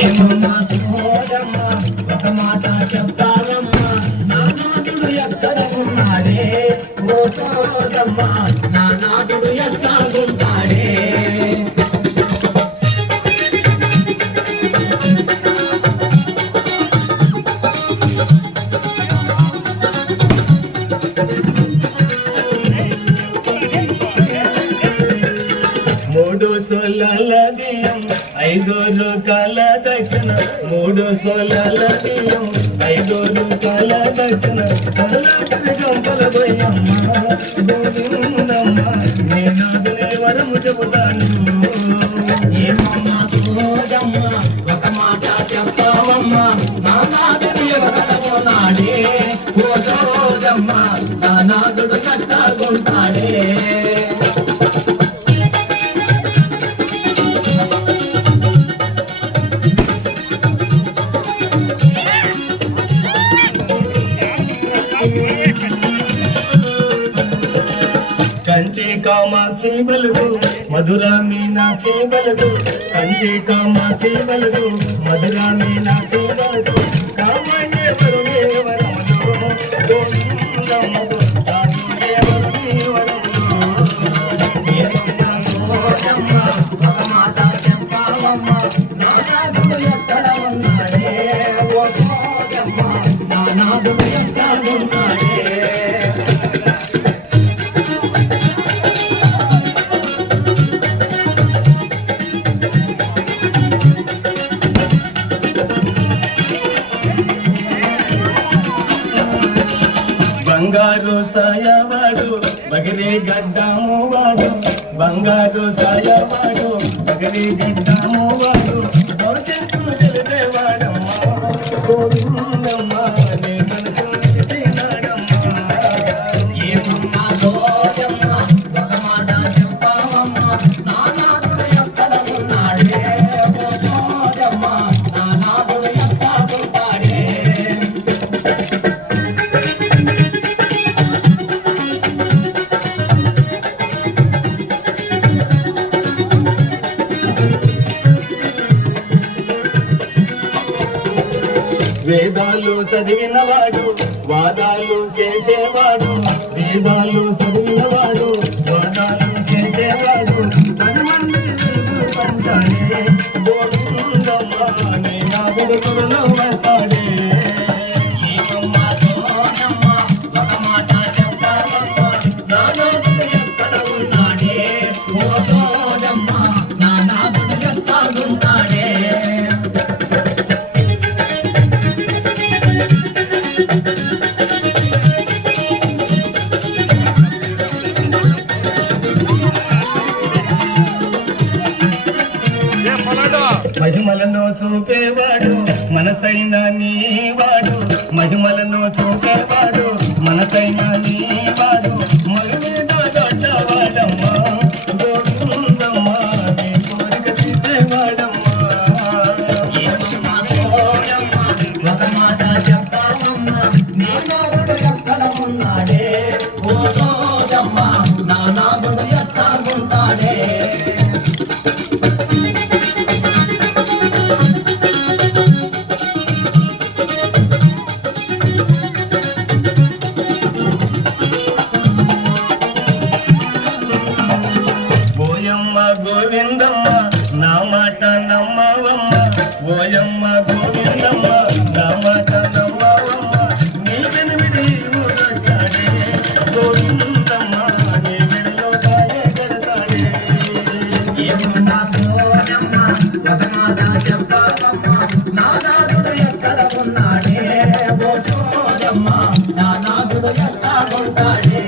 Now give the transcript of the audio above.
ఏమమ్మా సోదమ్మ ఒక మాట చెప్తానమ్మా నా నాదుడు ఎక్కడ ఉన్నాడే ఓ సోదమ్మ నా నాదుడు ఎక్కడుంటాడే మూడు సోలాల బియ్యం 5 రూపాయల దక్షిణ మూడు సోలాల బియ్యం 5 రూపాయల దక్షిణ గంపల పోయమ్మ గోవిందమ్మ నేనాదునే వరము చెబుతాను ఏమమ్మా సోదమ్మ ఒక మాట చెప్తావమ్మా నా నాదుడు ఎక్కడున్నాడే ఓ సోదమ్మ నా నాదుడు ఎక్కడుంటాడే కంచి కామాక్షి బలుగు మధురా మీనాక్షి బలుగు కంచి కామాక్షి బలుగు మధురా మీనాక్షి బలుగు కామయ్య వరుణే వరములు గోవిందమ్మకు రాముడే వరుణే వరములు ఏమమ్మా సోదమ్మ ఒక మాట చెప్పావమ్మ నా నాదుడు ఎక్కడ ఉన్నాడే ఓ సోదమ్మ నా నాదుడు ఎక్కడున్నాడే బంగారు సాయవాడు బగిరి గడ్డము వాడు బంగారు సాయవాడు బగిరి గడ్డము వాడు భవిష్యత్తును తెలిపేవాడమ్మా గోవిందమ్మ నే మనసు తినాడమ్మా ఏమమ్మా సోదమ్మ ఒక మాట చెప్పావమ్మా నా నాదుడు ఎక్కడ ఉన్నాడే ఓ సోదమ్మ నా నాదుడు ఎక్కడుంటాడే వేదాలు చదివినవాడు వాదాలు చేసేవాడు వేదాలు చదివినవాడు వాదాలు చేసేవాడు 10 మంది పంచాడే గోవిందమ్మ నీ నాదుడు కరుణ వస్తాడే ఏమమ్మా సోదమ్మ ఒక మాట చెప్తావమ్మ నా నాదుడు ఎక్కడ ఉన్నాడే ఓ సోదమ్మ నా నాదుడు ఎక్కడుంటాడే మహిమలను చూపేవాడు మనసైన నీవాడు మహిమలను చూపేవాడు మనసైన నీవాడు మరుమీద దొడ్డవాడమ్మా గోవిందమ్మ నీ కోరిక తీర్చేవాడమ్మా ఏమమ్మా సోదమ్మ ఒక మాట చెప్తావమ్మా నీ నాదుడు ఎక్కడ ఉన్నాడే ఓ సోదమ్మ నా నాదుడు ఎక్కడుంటాడే గోవిందమ్మ నా మాట నమ్మవమ్మ ఓయమ్మ గోవిందమ్మ నా మాట నమ్మవమ్మ నీ 8 ఊరొచ్చాడే గోవిందమ్మ నీ మెడలో తాళే కడతాడే ఏమమ్మా సోదమ్మ ఒక మాట చెప్పవమ్మ నా నాదుడు ఎక్కడ ఉన్నాడే ఓ సోదమ్మ నా నాదుడు ఎక్కడుంటాడే